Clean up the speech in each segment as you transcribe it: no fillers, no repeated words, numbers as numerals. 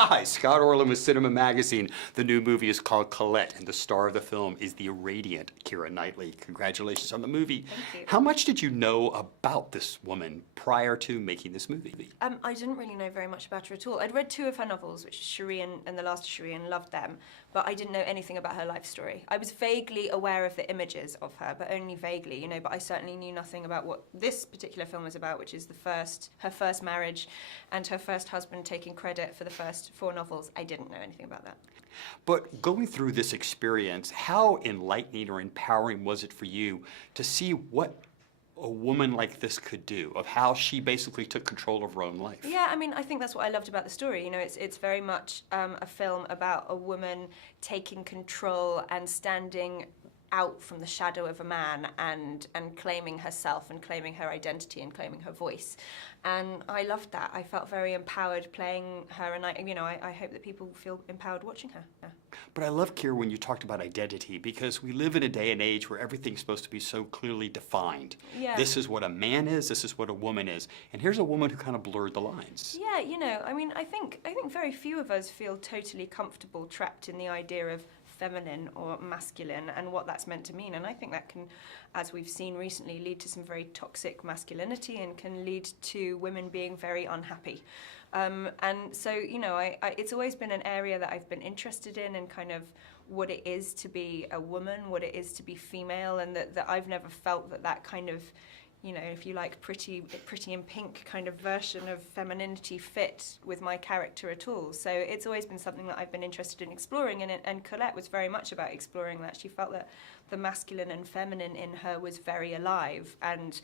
Hi, Scott Orland with CINEMA-Magazin. The new movie is called Colette, and the star of the film is the radiant Keira Knightley. Congratulations on the movie. Thank you. How much did you know about this woman prior to making this movie? I didn't really know very much about her at all. I'd read 2 of her novels, which is Cherie and The Last of Cherie, and loved them, but I didn't know anything about her life story. I was vaguely aware of the images of her, but only vaguely, but I certainly knew nothing about what this particular film was about, which is her first marriage and her first husband taking credit for the first 4 novels. I didn't know anything about that. But going through this experience, how enlightening or empowering was it for you to see what a woman like this could do, of how she basically took control of her own life? Yeah, I think that's what I loved about the story. It's very much a film about a woman taking control and standing out from the shadow of a man and claiming herself and claiming her identity and claiming her voice. And I loved that. I felt very empowered playing her, and I hope that people feel empowered watching her. Yeah. But I love, Keira, when you talked about identity, because we live in a day and age where everything's supposed to be so clearly defined. Yeah. This is what a man is, this is what a woman is. And here's a woman who kind of blurred the lines. Yeah, I think very few of us feel totally comfortable trapped in the idea of feminine or masculine and what that's meant to mean. And I think that can, as we've seen recently, lead to some very toxic masculinity and can lead to women being very unhappy. And so, it's always been an area that I've been interested in, and kind of what it is to be a woman, what it is to be female, and that I've never felt that kind of, if you like, pretty in pink kind of version of femininity fit with my character at all. So it's always been something that I've been interested in exploring, and Colette was very much about exploring that. She felt that the masculine and feminine in her was very alive, and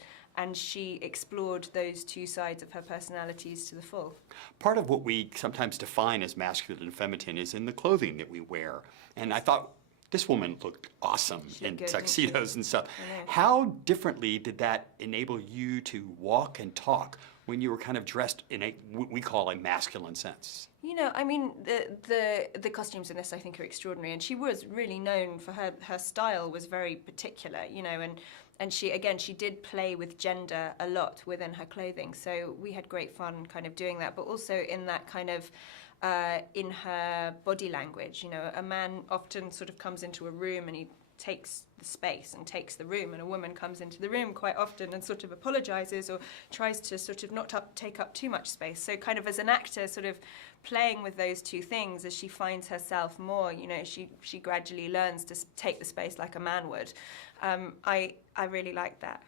she explored those 2 sides of her personalities to the full. Part of what we sometimes define as masculine and feminine is in the clothing that we wear. And I thought, this woman looked awesome in tuxedos and stuff. How differently did that enable you to walk and talk when you were kind of dressed in what we call a masculine sense? The costumes in this, I think, are extraordinary, and she was really known for her style was very particular, and she did play with gender a lot within her clothing, so we had great fun kind of doing that, but also in that kind of in her body language. A man often sort of comes into a room and he takes the space and takes the room, and a woman comes into the room quite often and sort of apologizes or tries to sort of not take up too much space. So kind of as an actor, sort of playing with those 2 things, as she finds herself more, she gradually learns to take the space like a man would. I really like that.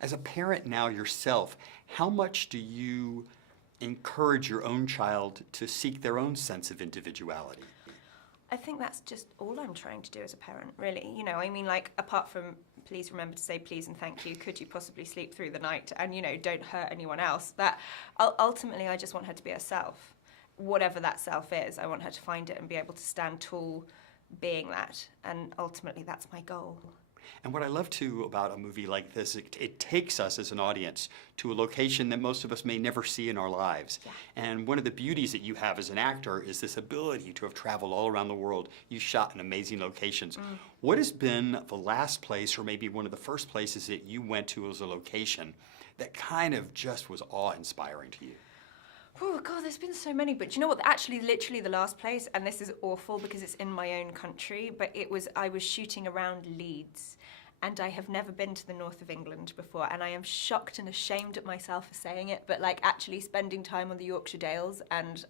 As a parent now yourself, how much do you encourage your own child to seek their own sense of individuality? I think that's just all I'm trying to do as a parent, really. Apart from please remember to say please and thank you, could you possibly sleep through the night, and, don't hurt anyone else. That ultimately, I just want her to be herself. Whatever that self is, I want her to find it and be able to stand tall being that. And ultimately, that's my goal. And what I love, too, about a movie like this, it takes us as an audience to a location that most of us may never see in our lives. Yeah. And one of the beauties that you have as an actor is this ability to have traveled all around the world. You shot in amazing locations. What has been the last place, or maybe one of the first places that you went to as a location that kind of just was awe-inspiring to you? Oh God, there's been so many, but you know what, actually literally the last place, and this is awful because it's in my own country, but I was shooting around Leeds, and I have never been to the north of England before, and I am shocked and ashamed at myself for saying it, but actually spending time on the Yorkshire Dales and